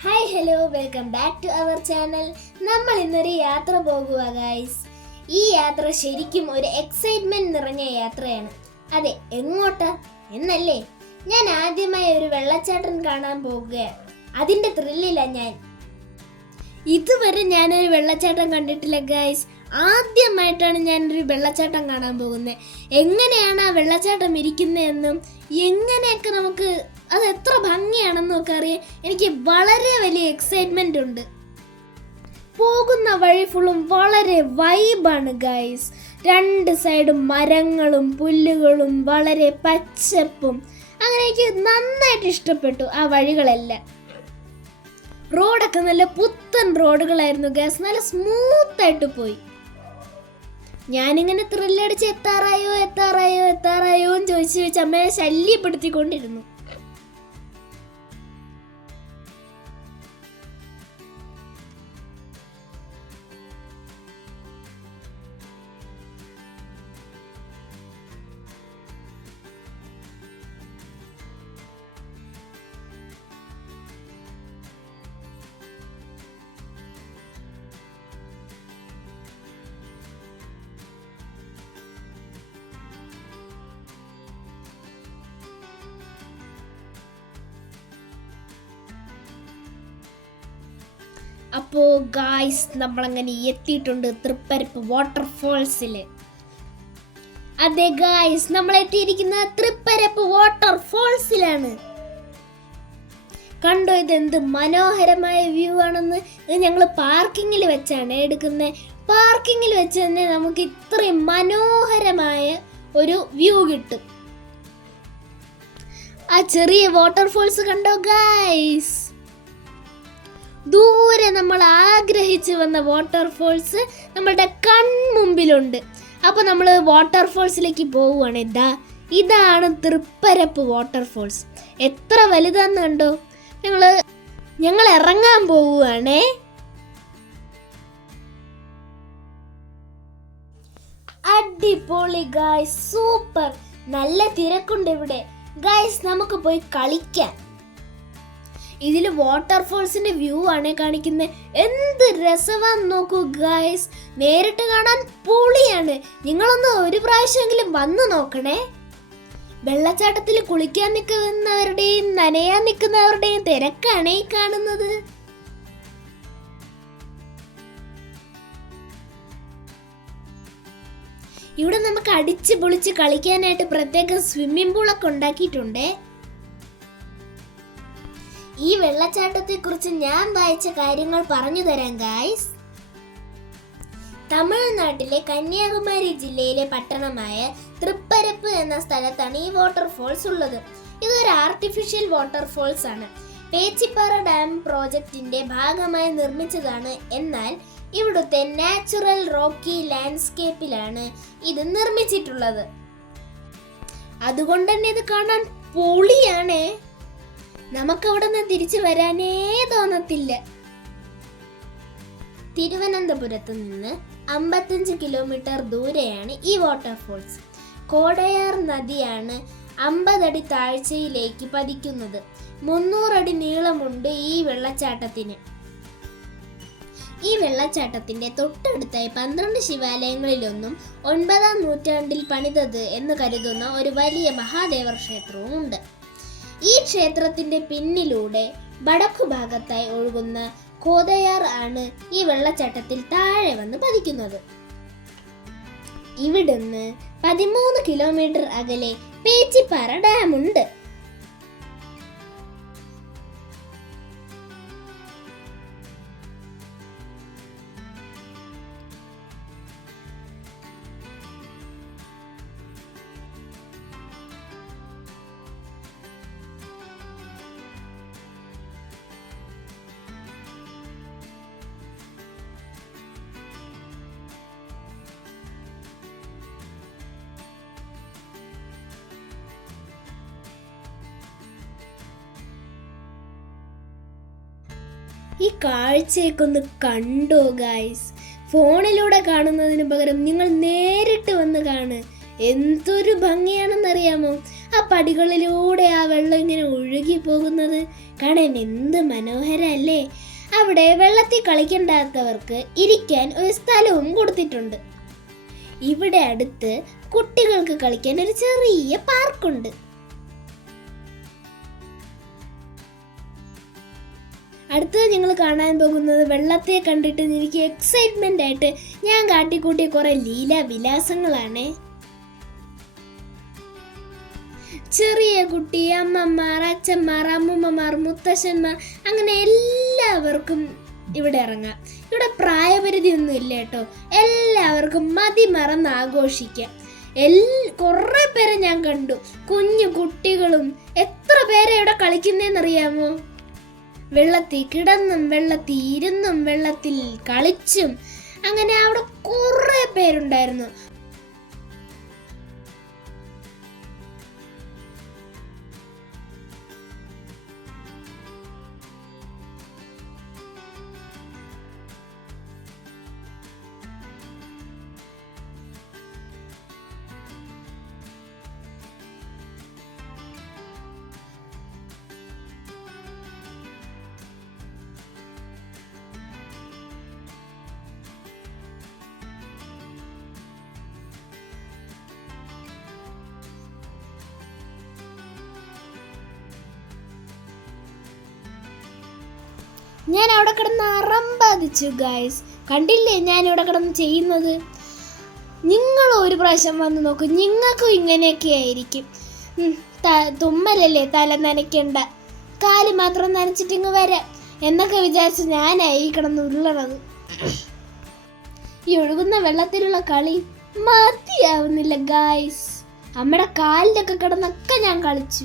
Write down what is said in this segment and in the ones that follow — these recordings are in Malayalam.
Hi hello welcome back to our channel നമ്മൾ ഇന്നൊരു യാത്ര പോകുക ഗൈസ് ഈ യാത്ര ശരിക്കും ഒരു എക്സൈറ്റ്മെന്റ് നിറഞ്ഞ യാത്രയാണ്. അതെ എങ്ങോട്ട്? എന്നല്ലേ? ഞാൻ ആദ്യമായി ഒരു വെള്ളച്ചാട്ടം കാണാൻ പോകുകയാണ്. അതിന്റെ ത്രില്ലില്ല ഞാൻ. ഇതുവരെ ഞാനൊരു വെള്ളച്ചാട്ടം കണ്ടിട്ടില്ല ഗൈസ് ആദ്യമായിട്ടാണ് ഞാനൊരു വെള്ളച്ചാട്ടം കാണാൻ പോകുന്നത്. എങ്ങനെയാണ് ആ വെള്ളച്ചാട്ടം ഇരിക്കുന്നതെന്നും എങ്ങനെയൊക്കെ നമുക്ക് അത് എത്ര ഭംഗിയാണെന്ന് ഒക്കെ അറിയാൻ എനിക്ക് വളരെ വലിയ എക്സൈറ്റ്മെന്റ് ഉണ്ട്. പോകുന്ന വഴി ഫുള്ളും വളരെ വൈബാണ് ഗൈസ് രണ്ട് സൈഡും മരങ്ങളും പുല്ലുകളും വളരെ പച്ചപ്പും. അങ്ങനെ എനിക്ക് നന്നായിട്ട് ഇഷ്ടപ്പെട്ടു ആ വഴികളെല്ലാം. റോഡൊക്കെ നല്ല പുത്തൻ റോഡുകളായിരുന്നു ഗ്യാസ് നല്ല സ്മൂത്ത് ആയിട്ട് പോയി. ഞാനിങ്ങനെ ത്രില്ലടിച്ച് എത്താറായോ എത്താറായോ എത്താറായോ എന്ന് ചോദിച്ചു വെച്ച് അമ്മയെ ശല്യപ്പെടുത്തിക്കൊണ്ടിരുന്നു. അപ്പോ ഗായ്സ് നമ്മളങ്ങനെ എത്തിയിട്ടുണ്ട് തൃപ്പരപ്പ് വാട്ടർഫോൾസിൽ അതെ ഗായ്സ് നമ്മൾ എത്തിയിരിക്കുന്നത് തൃപ്പരപ്പ് വാട്ടർഫോൾസിലാണ് കണ്ടോ ഇത് എന്ത് മനോഹരമായ വ്യൂ ആണെന്ന്? ഇത് ഞങ്ങൾ പാർക്കിങ്ങിൽ വെച്ചാണ് എടുക്കുന്നത് പാർക്കിങ്ങിൽ വെച്ച് തന്നെ നമുക്ക് ഇത്രയും മനോഹരമായ ഒരു വ്യൂ കിട്ടും. ആ ചെറിയ വാട്ടർഫോൾസ് കണ്ടോ ഗായ്സ് ദൂരെ നമ്മൾ ആഗ്രഹിച്ചു വന്ന വാട്ടർഫോൾസ് നമ്മളുടെ കൺമുമ്പിലുണ്ട്. അപ്പോൾ നമ്മൾ വാട്ടർഫോൾസിലേക്ക് പോവുകയാണ്. എന്താ ഇതാണ് തൃപ്പരപ്പ് വാട്ടർഫോൾസ് എത്ര വലുതാന്ന് കണ്ടോ? ഞങ്ങൾ ഞങ്ങൾ ഇറങ്ങാൻ പോവുകയാണേ. അടിപൊളി ഗായ്സ് സൂപ്പർ നല്ല തിരക്കുണ്ട് ഇവിടെ. ഗായ്സ് നമുക്ക് പോയി കളിക്കാം. ഇതിൽ വാട്ടർഫോൾസിന്റെ വ്യൂ ആണ് കാണിക്കുന്നത് എന്ത് രസമാണ് നോക്കൂ ഗായ്സ് നേരിട്ട് കാണാൻ പൊളിയാണ്. നിങ്ങളൊന്ന് ഒരു പ്രാവശ്യമെങ്കിലും വന്നു നോക്കണേ. വെള്ളച്ചാട്ടത്തിൽ കുളിക്കാൻ നിൽക്കുന്നവരുടെയും നനയാൻ നിൽക്കുന്നവരുടെയും തിരക്കാണ് ഈ കാണുന്നത്. ഇവിടെ നമുക്ക് അടിച്ച് പൊളിച്ച് കളിക്കാനായിട്ട് പ്രത്യേകം സ്വിമ്മിംഗ് പൂളൊക്കെ ഉണ്ടാക്കിയിട്ടുണ്ടേ. ഈ വെള്ളച്ചാട്ടത്തെ കുറിച്ച് ഞാൻ വായിച്ച കാര്യങ്ങൾ പറഞ്ഞു തരാം ഗായ്സ് തമിഴ്നാട്ടിലെ കന്യാകുമാരി ജില്ലയിലെ പട്ടണമായ തൃപ്പരപ്പ് എന്ന സ്ഥലത്താണ് ഈ വാട്ടർഫോൾസ് ഉള്ളത്. ഇതൊരു ആർട്ടിഫിഷ്യൽ വാട്ടർഫോൾസ് ആണ്. പേച്ചിപ്പാറ ഡാം പ്രോജക്റ്റിന്റെ ഭാഗമായി നിർമ്മിച്ചതാണ്. എന്നാൽ ഇവിടുത്തെ നാച്ചുറൽ റോക്കി ലാൻഡ്സ്കേപ്പിലാണ് ഇത് നിർമ്മിച്ചിട്ടുള്ളത്. അതുകൊണ്ട് തന്നെ ഇത് കാണാൻ പൊളിയാണേ. നമുക്ക് അവിടെ നിന്ന് തിരിച്ചു വരാനേ തോന്നത്തില്ല. തിരുവനന്തപുരത്ത് നിന്ന് അമ്പത്തഞ്ച് കിലോമീറ്റർ ദൂരെയാണ് ഈ വാട്ടർഫോൾസ് കോടയാർ നദിയാണ് അമ്പതടി താഴ്ചയിലേക്ക് പതിക്കുന്നത്. മുന്നൂറടി നീളമുണ്ട് ഈ വെള്ളച്ചാട്ടത്തിന്. ഈ വെള്ളച്ചാട്ടത്തിന്റെ തൊട്ടടുത്തായി പന്ത്രണ്ട് ശിവാലയങ്ങളിലൊന്നും ഒൻപതാം നൂറ്റാണ്ടിൽ പണിതത് എന്ന് കരുതുന്ന ഒരു വലിയ മഹാദേവ ക്ഷേത്രവും ഉണ്ട് ഈ ക്ഷേത്രത്തിന്റെ പിന്നിലൂടെ വടക്കു ഭാഗത്തായി ഒഴുകുന്ന കോതയാർ ആണ് ഈ വെള്ളച്ചാട്ടത്തിൽ താഴെ വന്ന് പതിക്കുന്നത്. ഇവിടുന്ന് പതിമൂന്ന് കിലോമീറ്റർ അകലെ പേച്ചിപ്പാറ ഡാം ഈ കാഴ്ചയൊക്കെ ഒന്ന് കണ്ടോ ഗായ്സ് ഫോണിലൂടെ കാണുന്നതിന് പകരം നിങ്ങൾ നേരിട്ട് വന്ന് കാണ്. എന്തൊരു ഭംഗിയാണെന്നറിയാമോ? ആ പടികളിലൂടെ ആ വെള്ളം ഇങ്ങനെ ഒഴുകി പോകുന്നത് കാണാൻ എന്ത് മനോഹരല്ലേ? അവിടെ വെള്ളത്തിൽ കളിക്കണ്ടാത്തവർക്ക് ഇരിക്കാൻ ഒരു സ്ഥലവും കൊടുത്തിട്ടുണ്ട്. ഇവിടെ അടുത്ത് കുട്ടികൾക്ക് കളിക്കാൻ ഒരു ചെറിയ പാർക്കുണ്ട് അടുത്തത് ഞങ്ങൾ കാണാൻ പോകുന്നത് വെള്ളത്തെ കണ്ടിട്ട് എനിക്ക് എക്സൈറ്റ്മെന്റ് ആയിട്ട് ഞാൻ കാട്ടിക്കൂട്ടിയ കുറേ ലീല വിലാസങ്ങളാണ്. ചെറിയ കുട്ടി അമ്മമാർ അച്ഛന്മാർ അമ്മൂമ്മമാർ മുത്തശ്ശന്മാർ അങ്ങനെ എല്ലാവർക്കും ഇവിടെ ഇറങ്ങാം. ഇവിടെ പ്രായപരിധി ഒന്നും ഇല്ല കേട്ടോ. എല്ലാവർക്കും മതി മറന്ന് ആഘോഷിക്കാം. എൽ കുറേ പേരെ ഞാൻ കണ്ടു. കുഞ്ഞു കുട്ടികളും എത്ര പേരെ ഇവിടെ കളിക്കുന്നതെന്നറിയാമോ വെള്ളത്തിൽ കിടന്നും വെള്ളത്തിൽ ഇരുന്നും വെള്ളത്തിൽ കളിച്ചും. അങ്ങനെ അവിടെ കുറേ പേരുണ്ടായിരുന്നു. ഞാൻ അവിടെ കിടന്ന് അറമ്പാദിച്ചു ഗായ്സ് കണ്ടില്ലേ ഞാൻ ഇവിടെ കിടന്ന് ചെയ്യുന്നത്? നിങ്ങൾ ഒരു പ്രാവശ്യം വന്ന് നോക്കും നിങ്ങൾക്കും ഇങ്ങനെയൊക്കെ ആയിരിക്കും. തുമ്മലല്ലേ തല നനയ്ക്കണ്ട? കാൽ മാത്രം നനച്ചിട്ട് ഇങ്ങ് വരാം. എന്നൊക്കെ വിചാരിച്ച് ഞാനായി കിടന്ന് ഉരുളണത്. ഈ ഒഴുകുന്ന വെള്ളത്തിലുള്ള കളി മതിയാവുന്നില്ല ഗായ്സ് അമ്മയുടെ കാലിലൊക്കെ കിടന്നൊക്കെ ഞാൻ കളിച്ചു.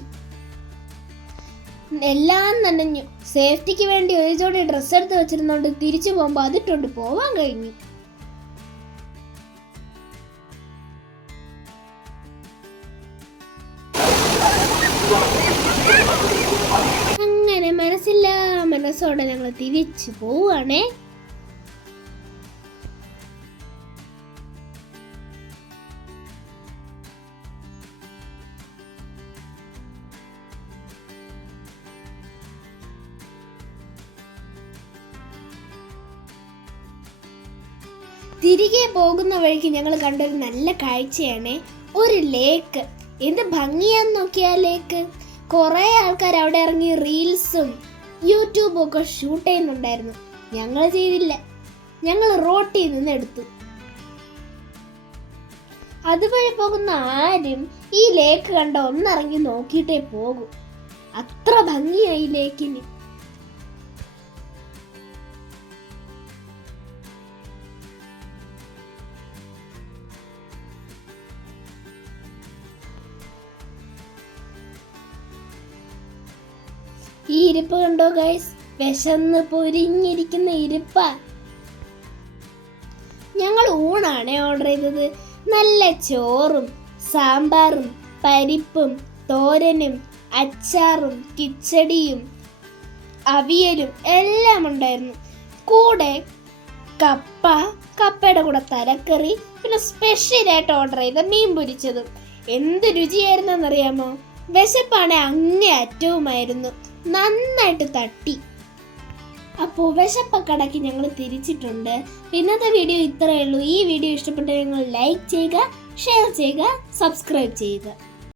എല്ലാം നനഞ്ഞു. സേഫ്റ്റിക്ക് വേണ്ടി ഒരു ജോഡി ഡ്രസ്സ് എടുത്ത് വെച്ചിരുന്നോണ്ട് തിരിച്ചു പോകുമ്പോൾ അതിട്ടുണ്ട് പോവാൻ കഴിഞ്ഞു. അങ്ങനെ മനസ്സില്ല മനസ്സോടെ ഞങ്ങൾ തിരിച്ചു പോവാണേ തിരികെ പോകുന്ന വഴിക്ക് ഞങ്ങൾ കണ്ടൊരു നല്ല കാഴ്ചയാണ്. ഒരു ലേക്ക് എന്ത് ഭംഗിയാന്ന് നോക്കിയാ ലേക്ക് കുറേ ആൾക്കാർ അവിടെ ഇറങ്ങി റീൽസും യൂട്യൂബും ഒക്കെ ഷൂട്ട് ചെയ്യുന്നുണ്ടായിരുന്നു. ഞങ്ങൾ ചെയ്തില്ല. ഞങ്ങൾ റോട്ടിൽ നിന്ന് എടുത്തു. അതുവഴി പോകുന്ന ആരും ഈ ലേക്ക് കണ്ട ഒന്നിറങ്ങി നോക്കിയിട്ടേ പോകൂ. അത്ര ഭംഗിയായി ലേക്കിന് ഈ ഇരിപ്പ് കണ്ടോ ഗൈസ് വിശന്ന് പൊരിഞ്ഞിരിക്കുന്ന ഇരിപ്പ. ഞങ്ങൾ ഊണാണ് ഓർഡർ ചെയ്തത്. നല്ല ചോറും സാമ്പാറും പരിപ്പും തോരനും അച്ചാറും കിച്ചടിയും അവിയലും എല്ലാം ഉണ്ടായിരുന്നു. കൂടെ കപ്പ കപ്പയുടെ കൂടെ തലക്കറി പിന്നെ സ്പെഷ്യലായിട്ട് ഓർഡർ ചെയ്ത മീൻ പൊരിച്ചതും. എന്ത് രുചിയായിരുന്നെന്നറിയാമോ? വിശപ്പാണെ അങ്ങേ അറ്റവുമായിരുന്നു. നന്നായിട്ട് തട്ടി. അപ്പോൾ വിശപ്പൊക്കെ അടക്കി ഞങ്ങൾ തിരിച്ചിട്ടുണ്ട്. ഇന്നത്തെ വീഡിയോ ഇത്രയേ ഉള്ളൂ. ഈ വീഡിയോ ഇഷ്ടപ്പെട്ട നിങ്ങൾ ലൈക്ക് ചെയ്യുക ഷെയർ ചെയ്യുക സബ്സ്ക്രൈബ് ചെയ്യുക.